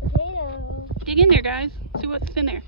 Potatoes. Dig in there, guys. See what's in there.